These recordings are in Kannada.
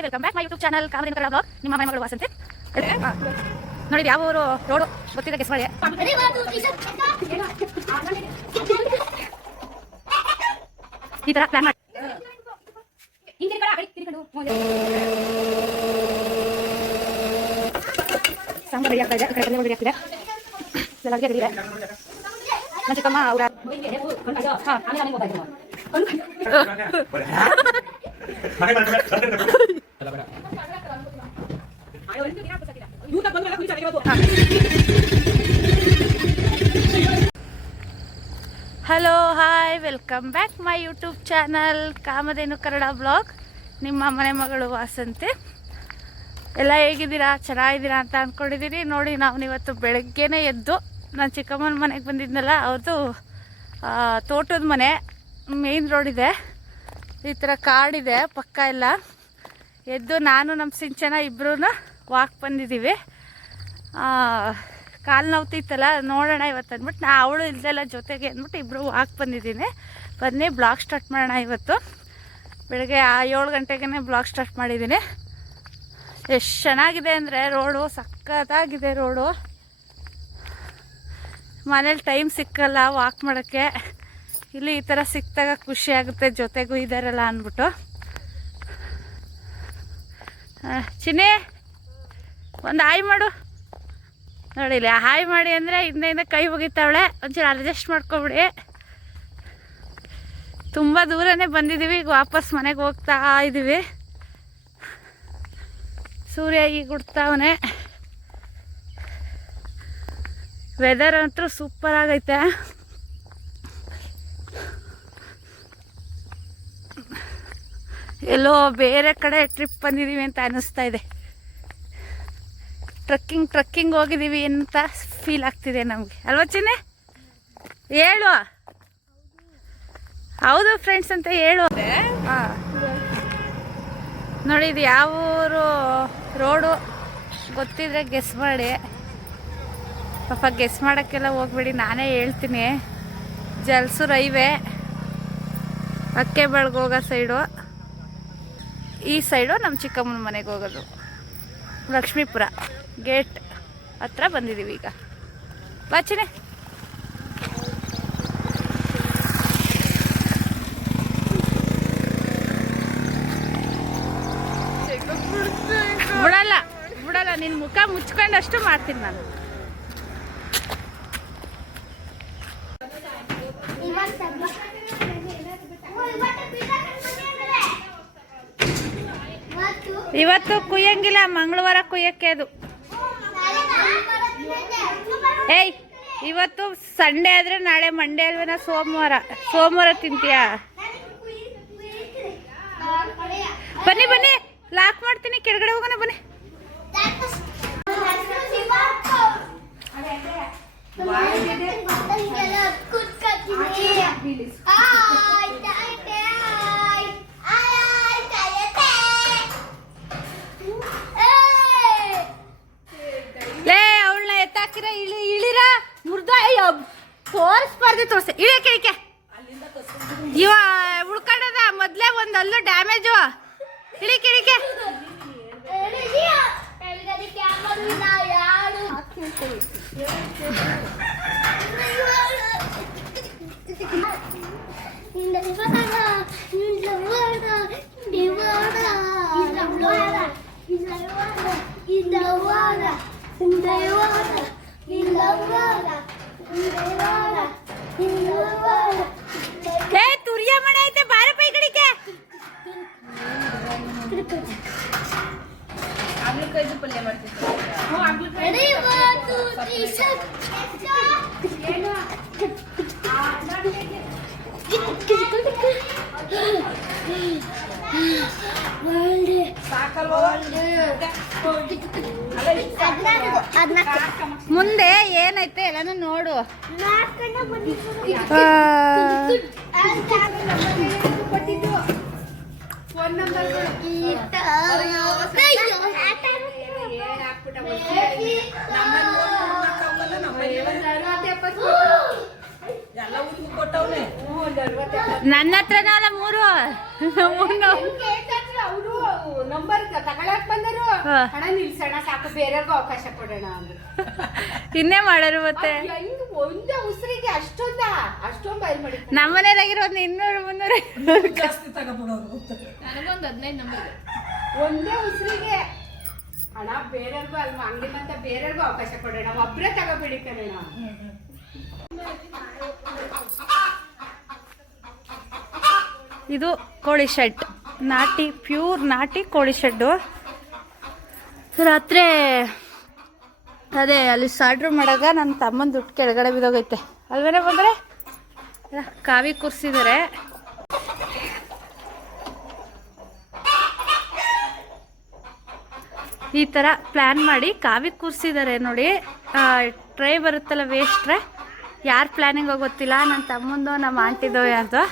Hi welcome back my YouTube channel ಕಾಮದಿನ ಕನ್ನಡ ಬ್ಲಾಗ್. ನಿಮ್ಮ ಮಗಳು ವಾಸಂತೆ. ನೋಡಿ ಯಾವ ಊರು ರೋಡು ಗೊತ್ತಿದೆ ಗೆಸ್ ಮಾಡಿ. ಈ ತರ ಪ್ಲಾನ್ ಮಾಡಿ ಸಾಂಬಾರು ರೆಡಿ ಆಗ್ತಾ ಇದೆ. ಕಡೆ ರೆಡಿ ಆಗ್ತಿದೆ. ಅಡುಗೆ ರೆಡಿ ಇದೆ. ನನ್ನ ಚಿಕ್ಕಮ್ಮ ಅವರ hello hi welcome back my YouTube channel Kamadhenu Kannada blog. ನಿಮ್ಮ ಮನೆ ಮಗಳು ವಾಸಂತೆ. ಎಲ್ಲ ಹೇಗಿದ್ದೀರಾ, ಚೆನ್ನಾಗಿದ್ದೀರಾ ಅಂತ ಅಂದ್ಕೊಂಡಿದ್ದೀನಿ. ನೋಡಿ ನಾವು ಇವತ್ತು ಬೆಳಗ್ಗೆನೇ ಎದ್ದು ನಾನು ಚಿಕ್ಕಮ್ಮನ ಮನೆಗೆ ಬಂದಿದ್ನಲ್ಲ, ಅವ್ರದ್ದು ತೋಟದ ಮನೆ, ಮೇನ್ ರೋಡ್ ಇದೆ, ಈ ಥರ ಕಾಡಿದೆ ಪಕ್ಕ ಎಲ್ಲ. ಎದ್ದು ನಾನು ನಮ್ಮ ಸಿಂಚನ ಇಬ್ಬರೂ ವಾಕ್ ಬಂದಿದ್ದೀವಿ. ಕಾಲು ನೋವ್ತಿತ್ತಲ್ಲ, ನೋಡೋಣ ಇವತ್ತು ಅಂದ್ಬಿಟ್ಟು ಅವಳು ಇಲ್ದೆಲ್ಲ ಜೊತೆಗೆ ಅಂದ್ಬಿಟ್ಟು ಇಬ್ಬರು ವಾಕ್ ಬಂದಿದ್ದೀನಿ. ಬನ್ನಿ ಬ್ಲಾಗ್ ಸ್ಟಾರ್ಟ್ ಮಾಡೋಣ. ಇವತ್ತು ಬೆಳಗ್ಗೆ 7 ಗಂಟೆಗೆ ಬ್ಲಾಗ್ ಸ್ಟಾರ್ಟ್ ಮಾಡಿದ್ದೀನಿ. ಎಷ್ಟು ಚೆನ್ನಾಗಿದೆ ಅಂದರೆ ರೋಡು, ಸಕ್ಕತ್ತಾಗಿದೆ ರೋಡು. ಮನೇಲಿ ಟೈಮ್ ಸಿಕ್ಕಲ್ಲ ವಾಕ್ ಮಾಡೋಕ್ಕೆ, ಇಲ್ಲಿ ಈ ಥರ ಸಿಕ್ಕಿದಾಗ ಖುಷಿ ಆಗುತ್ತೆ, ಜೊತೆಗೂ ಇದ್ದಾರಲ್ಲ ಅಂದ್ಬಿಟ್ಟು. ಚಿನ್ನಿ ಒಂದು ಹಾಯ್ ಮಾಡು. ನೋಡಿಲ್ಲ, ಹಾಯ್ ಮಾಡಿ ಅಂದರೆ ಹಿಂದೆ ಕೈ ಮುಗಿತಾವಳೆ. ಒಂಚೂರು ಅಡ್ಜಸ್ಟ್ ಮಾಡ್ಕೊಬಿಡಿ. ತುಂಬ ದೂರನೇ ಬಂದಿದ್ದೀವಿ, ಈಗ ವಾಪಸ್ ಮನೆಗೆ ಹೋಗ್ತಾ ಇದ್ದೀವಿ. ಸೂರ್ಯ ಈಗ ಹುಡ್ತಾವನೆ. ವೆದರ್ ಅಂತೂ ಸೂಪರ್ ಆಗೈತೆ. ಎಲ್ಲೋ ಬೇರೆ ಕಡೆ ಟ್ರಿಪ್ ಬಂದಿದ್ದೀವಿ ಅಂತ ಅನ್ನಿಸ್ತಾ ಇದೆ. ಟ್ರಕ್ಕಿಂಗ್ ಹೋಗಿದ್ದೀವಿ ಅಂತ ಫೀಲ್ ಆಗ್ತಿದೆ ನಮಗೆ, ಅಲ್ವಾ ಚಿನ್ನೆ? ಹೇಳು. ಹೌದು ಫ್ರೆಂಡ್ಸ್ ಅಂತ ಹೇಳು. ಹಾಂ ನೋಡಿ, ಇದು ಯಾವ ಊರು ರೋಡು ಗೊತ್ತಿದ್ರೆ ಗೆಸ್ ಮಾಡಿ. ಪಾಪ ಗೆಸ್ ಮಾಡೋಕ್ಕೆಲ್ಲ ಹೋಗ್ಬೇಡಿ, ನಾನೇ ಹೇಳ್ತೀನಿ. ಜಲ್ಸೂರು ಹೈವೇ, ಅಕ್ಕೆಬಳ್ಗೆ ಹೋಗೋ ಸೈಡು. ಈ ಸೈಡು ನಮ್ಮ ಚಿಕ್ಕಮ್ಮನ ಮನೆಗೆ ಹೋಗೋದು. ಲಕ್ಷ್ಮೀಪುರ ಗೇಟ್ ಹತ್ರ ಬಂದಿದ್ದೀವಿ ಈಗ. ಬಾಚಿನೇ ಬಿಡಲ್ಲ, ನಿನ್ನ ಮುಖ ಮುಚ್ಕೊಂಡಷ್ಟು ಮಾಡ್ತೀನಿ ನಾನು. ಇವತ್ತು ಕುಯ್ಯಂಗಿಲ್ಲ, ಮಂಗಳವಾರ ಕುಯ್ಯಕ್ಕೆ ಅದು. ಏಯ್, ಇವತ್ತು ಸಂಡೇ ಆದರೆ ನಾಳೆ ಮಂಡೇ ಅಲ್ವೇನಾ? ಸೋಮವಾರ ತಿಂತೀಯಾ? ಬನ್ನಿ ಬನ್ನಿ, ಲಾಕ್ ಮಾಡ್ತೀನಿ, ಕೆಳಗಡೆ ಹೋಗೋಣ ಬನ್ನಿ. ಇಳಿರ ಮುರ್ದ ತೋರಿಸ್ಬಾರ್ದು, ತೋರಿಸಿ ಇಳಿಕೆ. ಇವ ಉಳ್ಕೊಂಡದ ಮೊದ್ಲೇ ಒಂದಲ್ಲೂ ಡ್ಯಾಮೇಜು. ಇಳಿಕೆ ತುರಿಯ ಮನೆ ಐತೆ, ಬಾರ ಪೈ ಕಡಿಕೆ. ಪಲ್ಯ ಮಾಡ್ತಿದ್ದೆ. ಮುಂದೆ ಏನೈತೆ ಎಲ್ಲಾನು ನೋಡು. ನನ್ನ ಹತ್ರನಲ್ಲ 3 ನಂಬರ್ ತಗೊಳಕ್ ಬಂದರು ಹಣ ನಿಲ್ಸೋಣ ಸಾಕು ಬೇರೆಯವ್ರಿಗೂ ಅವಕಾಶ ಕೊಡೋಣ ಅಂದ್ರು. ಇನ್ನೇ ಮಾಡೋರು ಮತ್ತೆ ಒಂದೇ ಉಸಿರಿಗೆ ಅಷ್ಟೊಂದು ಬಯಲ್ ಮಾಡಿ ನಮ್ಮನೇಲಾಗಿರೋದು 200-300 ಜಾಸ್ತಿ ತಗೋಬಿಡೋರು. ನನಗೊಂದು 15 ನಂಬರ್ ಒಂದೇ ಉಸಿರಿಗೆ ಹಣ ಬೇರೆಯವ್ರಿಗೂ ಅಲ್ವಾ ಅಂಗಡಿ ಅಂತ ಬೇರೆಯವ್ರಿಗೂ ಅವಕಾಶ ಕೊಡೋಣ, ಒಬ್ರೇ ತಗೋಬೇಡಿ ಕಣೋಣ. ಇದು ಕೋಳಿ ಶೆಡ್, ಪ್ಯೂರ್ ನಾಟಿ ಕೋಳಿ ಶೆಡ್ಡು. ರಾತ್ರಿ ಅದೇ ಅಲ್ಲಿ ಸಾಡ್ರು ಮಾಡಾಗ ನನ್ನ ತಮ್ಮನ ದುಡ್ಡು ಕೆಳಗಡೆ ಬಿದ್ದೋಗೈತೆ ಅಲ್ವೇನೆ ಬಂದರೆ. ಕಾವಿ ಕೂರಿಸಿದ್ದಾರೆ. ಈ ಥರ ಪ್ಲ್ಯಾನ್ ಮಾಡಿ ಕಾವಿ ಕೂರಿಸಿದ್ದಾರೆ ನೋಡಿ. ಟ್ರೈ ಬರುತ್ತಲ್ಲ, ವೇಸ್ಟ್ ಟ್ರೈ. ಯಾರು ಪ್ಲ್ಯಾನಿಂಗ್ ಗೊತ್ತಿಲ್ಲ, ನನ್ನ ತಮ್ಮಂದು ನಮ್ಮ ಆಂಟಿದೋ ಯಾರ್ದೋ.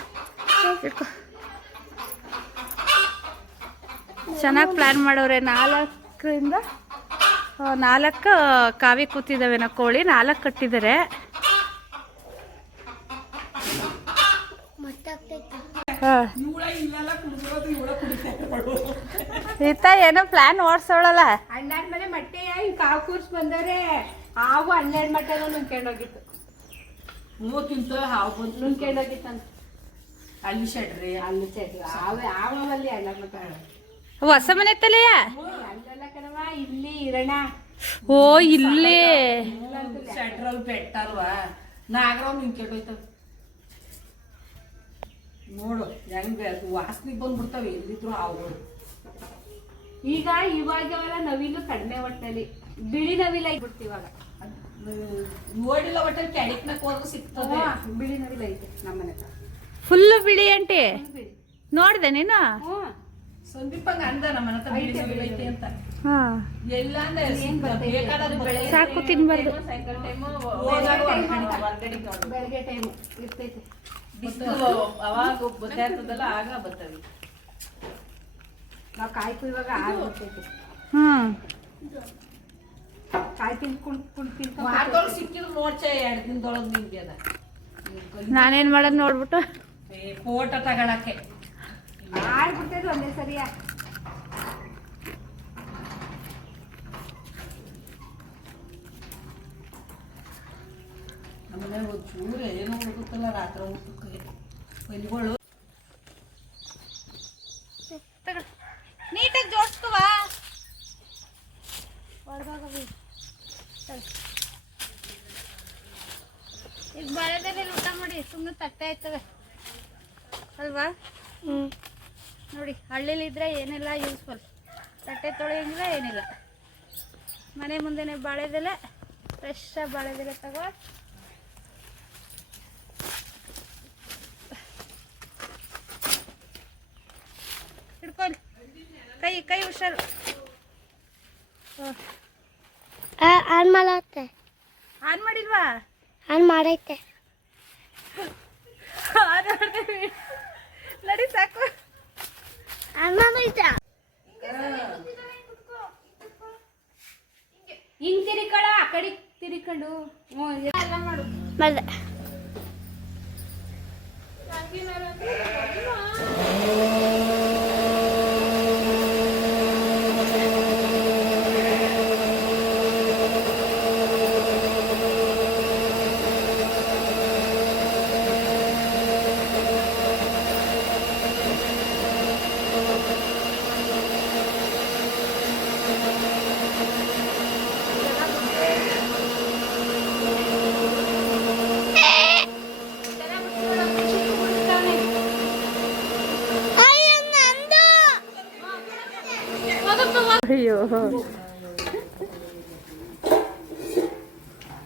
ಚೆನ್ನಾಗಿ ಪ್ಲ್ಯಾನ್ ಮಾಡೋರೆ. 4 ಕಾವಿ ಕೂತಿದ್ದಾವೆ ನಾ ಕೋಳಿ, 4 ಕಟ್ಟಿದ್ದಾರೆ. ಈತ ಏನೋ ಪ್ಲಾನ್ ಓಡಿಸೋಳಲ್ಲ. ಅಣ್ಣಾರ ಮೇಲೆ ಮಟ್ಟೆ ಕಾವು ಕೂರ್ಸ್ ಬಂದವ್ರೆ. ಹಾವು 12 ಮಟ್ಟೆನೂ ನುಂಗ್ಕೊಂಡೋಗಿತ್ತು. 30 ಹಾವು ಬಂತು ನುಂಗ್ಕೊಂಡೋಗಿತ್ತಂತ. ಅಲ್ಲಿ ಶೆಡ್ರಿ ಆವಲ್ಲಿ ಅಣ್ಣ ಮಟ್ಟ ಹೊಸ ಮನೆ ತಲೆಯ ಅಲ್ಲೆಲ್ಲ ಕಣವ ಇಲ್ಲಿ ಇರೋಣ. ಓ ಇಲ್ಲಿ ಶೆಡ್ರಲ್ಲಿ ಬೆಟ್ಟ ಅಲ್ವಾ, ನಾಗರಾವ್ ನಿಂತ್ಕೊಂಡೋಯ್ತವ ನೋಡು ಹೆಂಗ ವಾಸನೆ ಬಂದ್ಬಿಡ್ತಾವೆ ಎಲ್ಲಿದ್ರು ಹಾವುಗಳು. ಈಗ ಇವಾಗವೆಲ್ಲ ನವಿಲು ಕಡಿಮೆ ಒಟ್ಟಲ್ಲಿ, ಬಿಳಿ ನವಿಲ ಆಗ್ಬಿಡ್ತಿವಾಗ. ನೋಡಿಲ್ಲ ಒಟ್ಟಲ್ಲಿ ಕೆಡಿಕ್ನಕ್ ಹೋದ್ರೆ ಸಿಗ್ತದೆ. ಬಿಳಿ ನವಿಲ ಐತೆ ನಮ್ಮನೆ ಫುಲ್ಲು ಬಿಳಿ ಆಂಟಿ. ನೋಡ್ದೆ ನೀನು? ಸಂದೀಪಂಗ ಅಂದ ನಮ್ಮ ಮನೆ ಬಿಳಿ ನವಿಲು ಐತೆ ಅಂತ. ಎಲ್ಲ ಸಾಕು ತಿನ್ಬಾರ್ದು. ಬೆಳಗ್ಗೆ ಟೈಮ್ ಇರ್ತೈತೆ, ಅವಾಗ ಗೊತ್ತಾಗ್ತದಲ್ಲ ಆಗ ಬರ್ತವೆ. ನಾವು ಕಾಯಿ ಕುಯ್ಯುವಾಗ ಆಗ ಬರ್ತೈತೆ. ಕಾಯಿ ತಿನ್ಕೊಂಡು ಮಾರ್ದವ್ರು ಸಿಕ್ಕಿದ್ರು ನೋಡ್ಚ 2 ದಿನದೊಳಗೆ ನಿಮ್ಗೆ ಅದ. ನಾನೇನ್ ಮಾಡೋದು ನೋಡ್ಬಿಟ್ಟು ಫೋಟೋ ತಗೊಳಕ್ಕೆ ಆಗ್ಬಿಡ್ತೈತೆ ಒಂದೇ ಸರಿಯಾ. ನಮ್ಮನೆ ಒಂಚೂರು ಏನೋ ಹುಡುಗುತ್ತಲ್ಲ ರಾತ್ರಿ ಊಟಕ್ಕೆ ಮಲ್ಲಿಗಳು ನೀಟಾಗಿ ಜೋಡಿಸ್ಕವಾ. ಈಗ ಬರೋದಲ್ಲಿ ಊಟ ಮಾಡಿ ಸುಮ್ಮನೆ ತಟ್ಟೆ ಆಯ್ತವೆ ಅಲ್ವಾ? ನೋಡಿ, ಹಳ್ಳಿಲಿದ್ರೆ ಏನೆಲ್ಲ ಯೂಸ್ಫುಲ್. ತಟ್ಟೆ ತೊಳೆಯಂಗಿಲ್ಲ, ಏನಿಲ್ಲ. ಮನೆ ಮುಂದೆನೆ ಬಾಳೆದೆಲೆ, ಫ್ರೆಶ್ ಬಾಳೆದೆಲೆ ತಗೋ. ಹಿಡ್ಕೊಳ್ಳಿ, ಕೈ ಹುಷಾರು. ಆನ್ ಮಾಡತ್ತೆ. ಆನ್ ಮಾಡಿಲ್ವಾ? ಆನ್ ಮಾಡೈತೆ. ನಡಿ ಸಾಕು. ಆನ್ ಮಾಡೈತೆ. ಹಿಂಗ್ ತಿರ್ಕಳ ಆ ಕಡೆ ತಿರ್ಕೊಂಡು ಎಲ್ಲ ಮಾಡು. ಮಾಡ್ದೆ. ಅಯ್ಯೋ,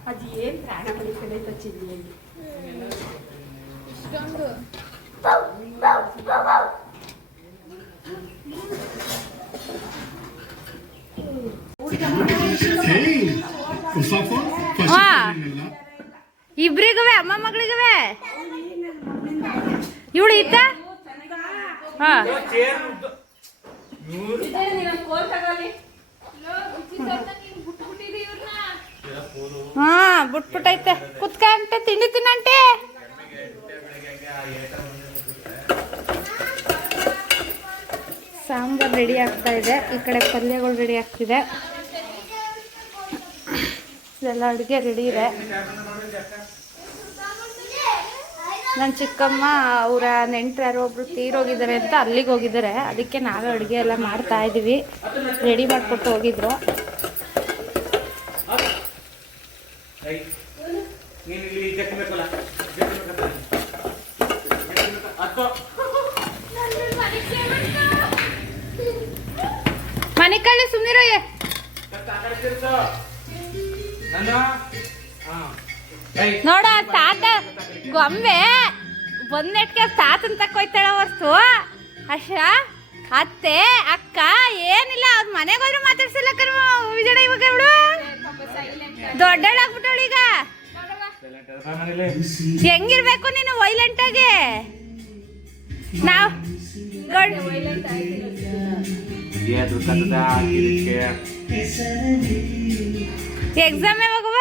ಅದು ಏನ್ ಪ್ರಾಣ ಬಳಿಕಡೈತ ಚಿಲ್ಲಿಯಲ್ಲಿ ಇಷ್ಟೊಂದು. ಇಬ್ರಿಗವೆ ಅಮ್ಮ ಮಗಳಿಗವೆ. ಇವಳು ಇತ್ತ. ಬಿಟ್ಬಿಟ್ಟೈತೆ. ಕುತ್ಕಂಟೆ ತಿಂಡಿ ತಿನ್ನಂಟೆ. ಸಾಂಬಾರು ರೆಡಿ ಆಗ್ತಾ ಇದೆ, ಈ ಕಡೆ ಪಲ್ಯಗಳು ರೆಡಿ ಆಗ್ತಿದೆ. ಇದೆಲ್ಲ ಅಡುಗೆ ರೆಡಿ ಇದೆ. ನನ್ನ ಚಿಕ್ಕಮ್ಮ ಅವರ ನೆಂಟರು ಯಾರೋ ಒಬ್ರು ತೀರೋಗಿದ್ದಾರೆ ಅಂತ ಅಲ್ಲಿಗೆ ಹೋಗಿದ್ದಾರೆ. ಅದಕ್ಕೆ ನಾವೇ ಅಡುಗೆ ಎಲ್ಲ ಮಾಡ್ತಾ ಇದ್ದೀವಿ. ರೆಡಿ ಮಾಡಿಕೊಟ್ಟು ಹೋಗಿದ್ರು. ಮನೆ ಕಳ್ಳಿ ಸುಮ್ಮನಿರೋ. ನೋಡ ತಾತ ಗೊಂಬೆ ಬಂದೆಟ್ಗೆ ತಾತನ್ ತಕ್ಕೋಯ್ತಾಳ ಹೊರ್ತು ಅಷ್ಟ ಅತ್ತೆ ಅಕ್ಕ ಏನಿಲ್ಲ. ಅವ್ರ ಮನೆಗೆ ಹೋದ್ರೆ ಮಾತಾಡ್ಸಿಲ್ಲ ಕರ್ಮ ವಿಜಯ. ಇವಾಗ ಇವಳು ದೊಡ್ಡಳಾಗ್ಬಿಟ್ಟವಳು. ಈಗ ಹೆಂಗಿರ್ಬೇಕು ನೀನು ವೈಲೆಂಟ್ ಆಗಿ? ನಾವು ಎಕ್ಸಾಮ್ ಯಾವಾಗವ?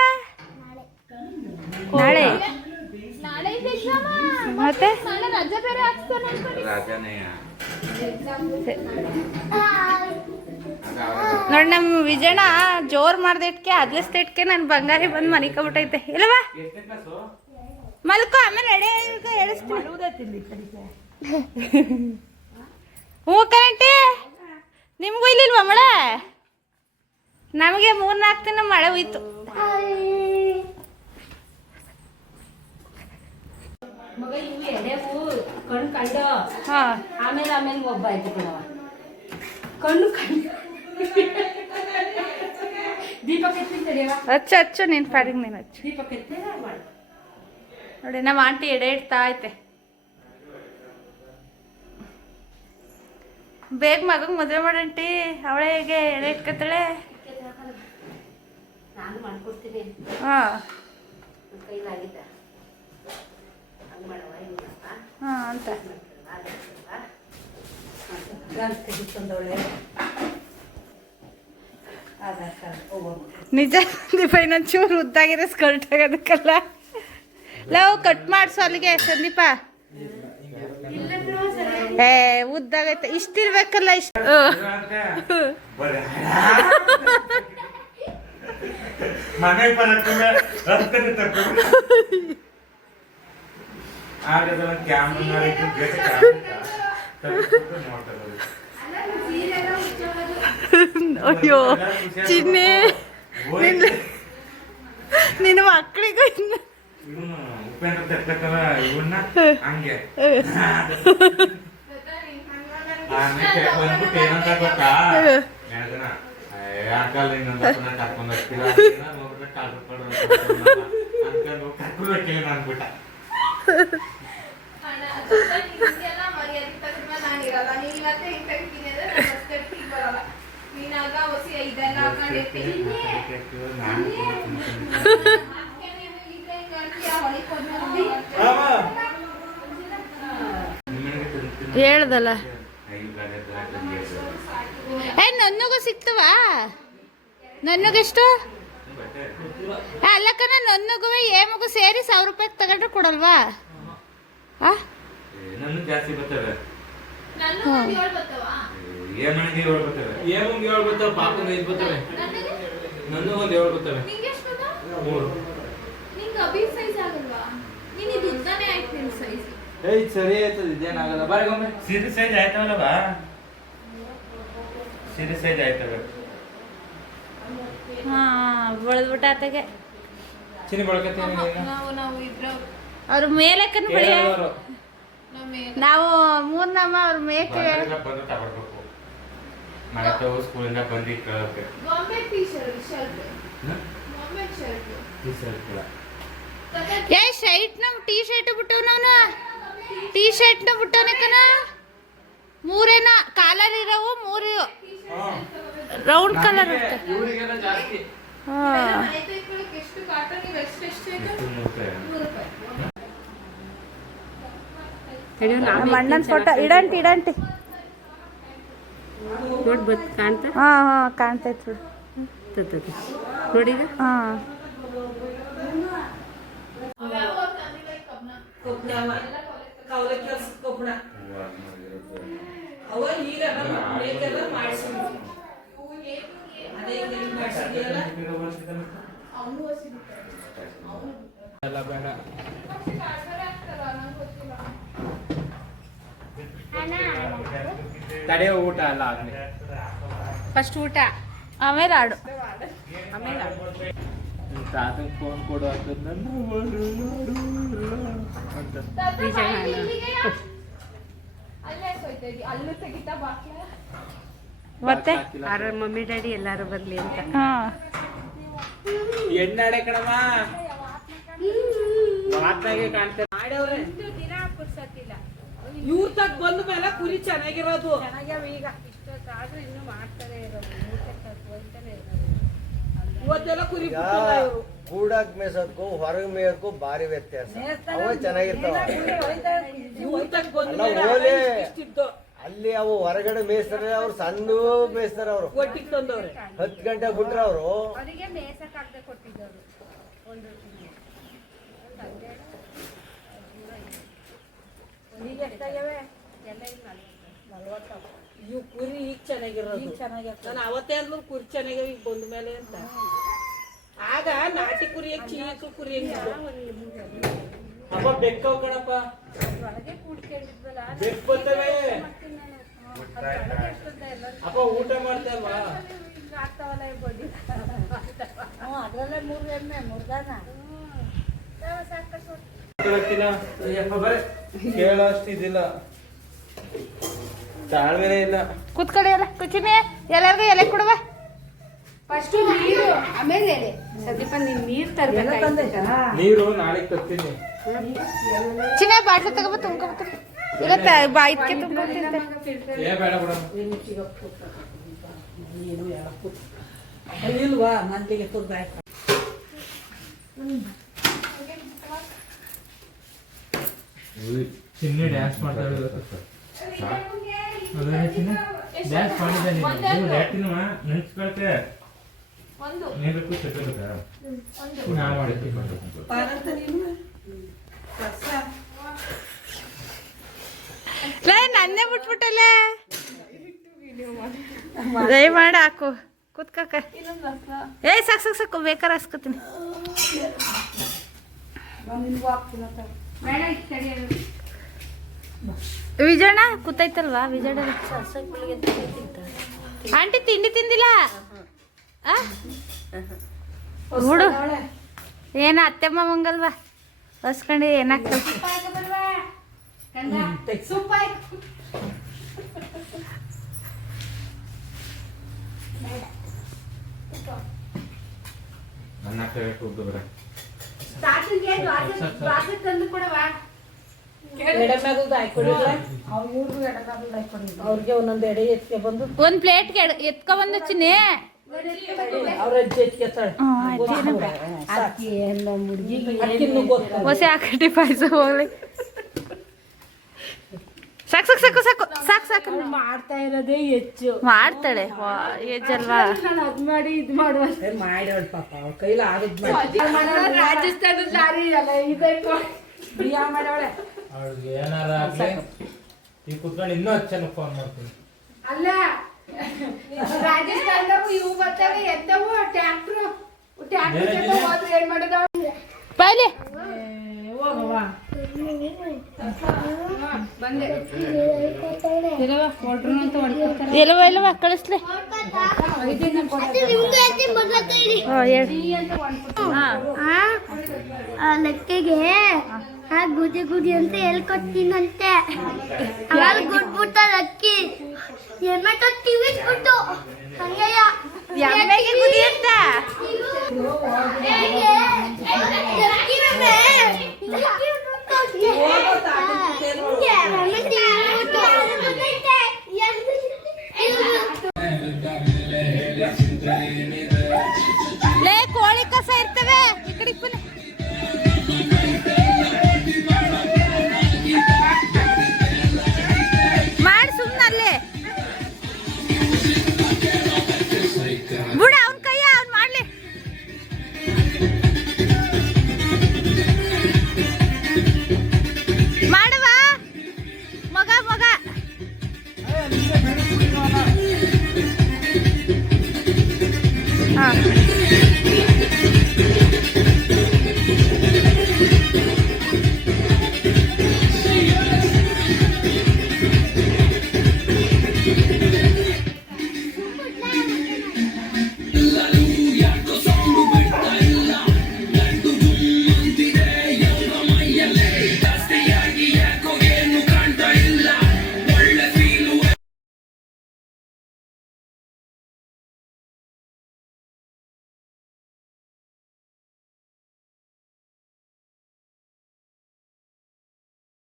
ನಾಳೆ. ಮತ್ತೆ ನೋಡಿ ನಮ್ಮ ವಿಜಯಣ ಜೋರ್ ಮಾಡ್ದಿಟ್ಕೆ ಅದ್ಲಸ್ತಿಟ್ಕೆ ನನ್ನ ಬಂಗಾರಿ ಬಂದು ಮನಿಕೊಬಿಟ್ಟೈತೆ ಇಲ್ಲವಾ? ಮಲ್ಕೋ, ಆಮೇಲೆ ಎಳಿಸ್ತೀನಿ. ಹ್ಞೂ ಕರೆಂಟಿ ನಿಮ್ಗೂ ಇಲ್ಲಿಲ್ವಾ ಮಳೆ? ನಮಗೆ 3-4 ದಿನ ಮಳೆ ಹೋಯ್ತು. ಮಗ ಇವು ಎಡೆವು ಕಣ್ಣು ಕಂಡು ಆಮೇಲೆ ಒಬ್ಬ ಆಯ್ತು ಕಣವ. ಕಣ್ಣು ಕಂಡು ದೀಪಕ್ ಎತ್ತಿದ್ದೆವ ಹಚ್ಚು ನಿನ್ ಪಾಡಿಗೆ ನೀನು ಹಚ್ಚು. ದೀಪಕ್ ಎತ್ತೆ ಮಾಡಿ ನೋಡಿ ನಮ್ಮ ಆಂಟಿ ಎಡೆ ಇಡ್ತಾ ಐತೆ. ಬೇಗ ಮಗಂಗೆ ಮದುವೆ ಮಾಡಂಟಿ. ಅವಳೇ ಹೇಗೆ ಎಡೆ ಇಟ್ಕೊತಾಳೆ. ನಾನು ಮಾಡ್ಕೊಡ್ತೀನಿ. ಹಾಂ ಕೈಲಾಗಿದ್ದ ಹಾಂ ಅಂತ ನಿಜ. ಸಂದೀಪ ಇನ್ನೊಂದು ಚೂರು ಉದ್ದಾಗಿರೋ ಸ್ಕರ್ಟ್ ಆಗೋದಕ್ಕಲ್ಲ. ಲವ್ ಕಟ್ ಮಾಡಿಸು ಅಲ್ಲಿಗೆ ಸಂದೀಪ. ಏ ಉದ್ದಾಗೈತೆ, ಇಷ್ಟಿರ್ಬೇಕಲ್ಲ. ಇಷ್ಟು ಅಯ್ಯೋ ಚಿನ್ನಿ, ನಿನ್ನ ಮಕ್ಕಳಿಗೂ ಹೇಳ್ದಲ್ಲ. ಏ ನನ್ನಗೂ ಸಿಕ್ತವಾ? ನನ್ನಗೆಷ್ಟು? ಅಲ್ಲಕ್ಕನ ನನ್ನಗೂ ಏಮಗೂ ಸೇರಿ 1000 ರೂಪಾಯಿ ತಗೊಂಡ್ರೆ ಕೊಡಲ್ವಾ? ಜಾಸ್ತಿ ಬರ್ತವೆ. ಸರಿ ಆಯ್ತದ, ಇದೇನಾಗಲ್ಲ. ಬರಗೊಮ್ಮೆ ಸೀರೆ ಸೈಜ್ ಆಯ್ತವಲ್ಲವಾ? ಸೀರೆ ಸೈಜ್ ಆಯ್ತವ. ಬೆಳೆದ್ಬಿಟ್ಟ ಆತಗೆ ಚಿನಿ ಬಳಕತ್ತೀನಿ. ಅವ್ರ ಮೇಲಕ್ಕನ ಬಳಿಯ ನಾವು ಮೂರ್ನಮ್ಮ ಅವ್ರ ಮೇಕೆ ಬಂದು ತಗೊಳ್ಬೇಕು. ಮನೆ ತಗೋ ಸ್ಕೂಲಿಂದ ಬಂದು ಕೇಳಕ್ಕೆ ಏ ಶರ್ಟ್ ನ ಟೀ ಶರ್ಟ್ ಬಿಟ್ಟವ್ ನಾವು. ಟೀ ಶರ್ಟ್ ನ ಬಿಟ್ಟವನಕ್ಕನ 3 ಕಾಲರ್ ಇರವು, 3 ರೌಂಡ್ ಕಲರ್ ಇರುತ್ತೆ. ಅಣ್ಣನ ಫೋಟೋ ಇಡಂಟಿ ಕಾಣ್ತೈತೆ ನೋಡಿ. ಅವ ಈಗ ಎಲ್ಲ ಬೇಡ. ತಡೆಯೋ ಊಟ ಅಲ್ಲ ಆಗ್ಲಿ. ಫಸ್ಟ್ ಊಟ ಆಮೇಲೆ ಆಡು. ಆಮೇಲೆ ತಾತಂಗೆ ಫೋನ್ ಕೊಡು ಅಂತ ಮತ್ತೆ ಆರ ಮಮ್ಮಿ ಡ್ಯಾಡಿ ಎಲ್ಲಾರು ಬರ್ಲಿ ಅಂತ. ಹಾ ಎಣ್ಣಾಡೆ ಕಣಮ್ಮ ಮಾತಾಗೆ ಕಾಣ್ತಾರೆ. ಮಾಡ್ಯವ್ರೆ ಇವ್ರ ತಗ್ ಬಂದ ಮೇಲೆ ಕುರಿ ಚೆನ್ನಾಗಿರೋದು. ಈಗ ಇಷ್ಟೊತ್ತಾದ್ರೂ ಇನ್ನು ಮಾಡ್ತಾರೆ ಇರೋದು. ಇವತ್ತೆಲ್ಲ ಕುರಿ ಗೂಡಾಕ್ ಮೇಸೋದ್ಕು ಹೊರಗ್ ಮೇಯೋದ್ಕು ಭಾರಿ ವ್ಯತ್ಯಾಸ. ಅವೇ ಚೆನ್ನಾಗಿರ್ತಾವ. ಇವ್ರ ತಗ್ ಬಂದ ಅಲ್ಲ ಓಲೆ ಅಲ್ಲಿ ಅವು ಹೊರಗಡೆ ಮೇಯಿಸ್ತಾರೆ, ಅವ್ರು ಸಣ್ಣ ಮೇಯಿಸ್ತಾರೆ. ಅವ್ರು ಒಟ್ಟಿಗೆ ತಂದವ್ರೆ 10 ಗಂಟೆ ಬಿಟ್ರೆ ಅವರು ಅವರಿಗೆ ಮೇಸಕ್ಕಾಗದೆ ಕೊಟ್ಟಿದ್ದವರು. ಈಗ ಎಷ್ಟಾಗ್ಯಾವೆ? ಎಲ್ಲ ಈಗ 40. ಇವ್ ಕುರಿ ಈಗ ಚೆನ್ನಾಗಿರೋದು. ನಾನು ಅವತ್ತೇ ಅಂದ್ಲು ಕುರಿ ಚೆನ್ನಾಗ್ಯಾವ ಈಗ ಬಂದ ಮೇಲೆ ಅಂತ. ಆಗ ನಾಟಿ ಕುರಿ ಚೀಕು ಕುರಿ ಅಪ್ಪ ಬೆಕ್ಕವ್ ಕಣಪ್ಪ, ಒಳಗೆ ಕೂಡ್ಕೊಂಡಿದ್ವಲ್ಲ ಬೆಕ್ಕು ಬರ್ತವೆ. ಎಷ್ಟೊಂದ ಎಲ್ಲ ಅಪ್ಪ ಊಟ ಮಾಡ್ತಲ್ವಾ? ಈಗ ಆಗ್ತಾವಲ್ಲ ಬಡ್ಡಿ ಅದ್ರಲ್ಲೇ 3 ಎಮ್ಮೆ 3 ದನ. ಸಾಕಷ್ಟು ಕೇಳೋ ಅಷ್ಟಿದಿಲ್ಲ, ತಾಳ್ಮೆನೇ ಇಲ್ಲ. ಕೂತ್ಕಡೆ ಎಲ್ಲ ಕುಚಿನಿ ಎಲ್ಲರಿಗೂ ಎಲೆ ಕೊಡುವ. ಫಸ್ಟ್ ನೀರು ಆಮೇಲೆ ಎಲೆ. ಸಂದೀಪ ನೀನ್ ನೀರ್ ತರ್ಬೇಕಾಯ್ತು. ನೀರು ನಾಳೆಗೆ ತರ್ತೀನಿ. ಚಿನ್ನ ಬಾಟ್ಲಿ ತಗೋಬ ತುಂಬ್ಕೊಬತ್ತೀನಿ. ಈಗ ಬಾಯಿಗೆ ತುಂಬ್ಕೊತೀನಿ. ಏ ಬೇಡ ಬಿಡ. ಇಲ್ವಾ ಮಂದಿಗೆ ತುರ್ದ ಚಿನ್ನಿ ಡ್ಯಾನ್ಸ್ ಮಾಡ್ತಾಳೆ. ಡ್ಯಾನ್ಸ್ ಮಾಡಿದ್ದೆ ನೆನ್ಸ್ಕೊಳ್ತೆ. ನೀರಕ್ಕೂ ತಗೋಬೇಕಾ? ನಾ ಮಾಡಿದ್ದೆ. ಪಾರಂತ ನೀನು ನನ್ನೇ ಬಿಟ್ಬಿಟ್ಟಲ್ಲ. ದಯಮಾಡಿ ಹಾಕು ಕೂತ್ಕಕ್ಕ. ಏ ಸಾಕು ಸಾಕು ಸಾಕು ಬೇಕಾರೆ ಹಾಸ್ಕೊತೀನಿ. ವಿಜಯಣ್ಣ ಕೂತೈತಲ್ವಾ? ವಿಜಯಣ್ಣ ಆಂಟಿ ತಿಂಡಿ ತಿಂದಿಲ್ಲ? ನೋಡು ಏನ ಅತ್ತೆಮ್ಮ ಮಂಗಲ್ವಾ ಹೊಸ್ಕೊಂಡು ಏನಾಗ್ತದೆ. ನನ್ನ ಹೋಗ್ಬೇಡ. ತಂದು ಕೊಡವಾ? ಎಡಮ್ಯಾಗಲ್ದು ಹಾಕೊಡಿಲ್ಲ. ಅವ್ರಿಗೆ ಒಂದೊಂದು ಎಡೆ ಎತ್ಕೆ ಬಂದು ಒಂದ್ ಪ್ಲೇಟ್ಗೆ ಎತ್ಕೊ ಬಂದು ಚಿನ್ನಿ. ಅವ್ರ ಅಜ್ಜಿ ಎತ್ಕೆತಾಳೆ. ಹೊಸ ಆಕಟಿ ಪಾಯಸ ಹೋಗ್ಲಿ. ಸಾಕು ಸಾಕು ಸಾಕು ಸಾಕು ಸಾಕು ಸಾಕು. ಮಾಡ್ತಾ ಇರೋದೇ ಹೆಚ್ಚು. ಮಾಡ್ತಾಳೆ ಏಜಲ್ವಾ. ನಾನು ಅದ್ ಮಾಡಿ ಇದ್ ಮಾಡುವ ಮಾಡ್ಯಾಳ ಪಾಪ ಅವ್ರ ಕೈಲಿ ಆದದ್ ರಾಜಸ್ಥಾನದ ಲಾರಿ ಅಲ್ಲ ಇದಕ್ಕೆ ಬಿರಿಯಾ ಮಾಡ್ಯಾವಳೆ. ಅವ್ಳಿಗೆ ಏನಾರ ಆಗ್ಲಿ ಈಗ ಕುತ್ಕೊಂಡು ಇನ್ನೂ ಹಚ್ಚನ ಫೋನ್ ಮಾಡ್ತೀನಿ. ಅಲ್ಲ ರಾಜಸ್ಥಾನದಾಗು ಇವು ಬರ್ತಾವೆ ಎತ್ತವು ಟ್ರ್ಯಾಕ್ಟರ್ ಹೋದ್ರೆ ಏನ್ ಮಾಡೋದು? ಬಾಯ್ಲಿ ಬಂದೆ ಎಲ್ಲವ ಎಲ್ಲವ ಕಳಿಸ್ಲಿ. ಲೆಕ್ಕೆಗೆ ಗುದಿ ಗುದಿ ಅಂತ ಹೇಳ್ಕೊಡ್ತೀನಂತೆ. ಅವಾಗ ಗುಡ್ಬಿಟ್ಟ ಅಕ್ಕಿ ಎಮ್ಮೆ ಟಿವಿ ಇಟ್ಬಿಟ್ಟು ಹಂಗೆಯ ಎಮ್ಮೆಗೆ ಗುದಿ ಅಂತ ಲೇ ಕೋಳಿ ಕಸ ಇರ್ತವೆ ಈ ಕಡೆ ಬನ್ನಿ. ಮಾಡಿ ಸುಮ್ಮನೆ ಅಲ್ಲೇ ಬಿಡ ಅವನ ಕೈಯ ಅವ್ನು ಮಾಡ್ಲಿ. ಮಾಡುವ ಮಗ ಮಗ ಹಾ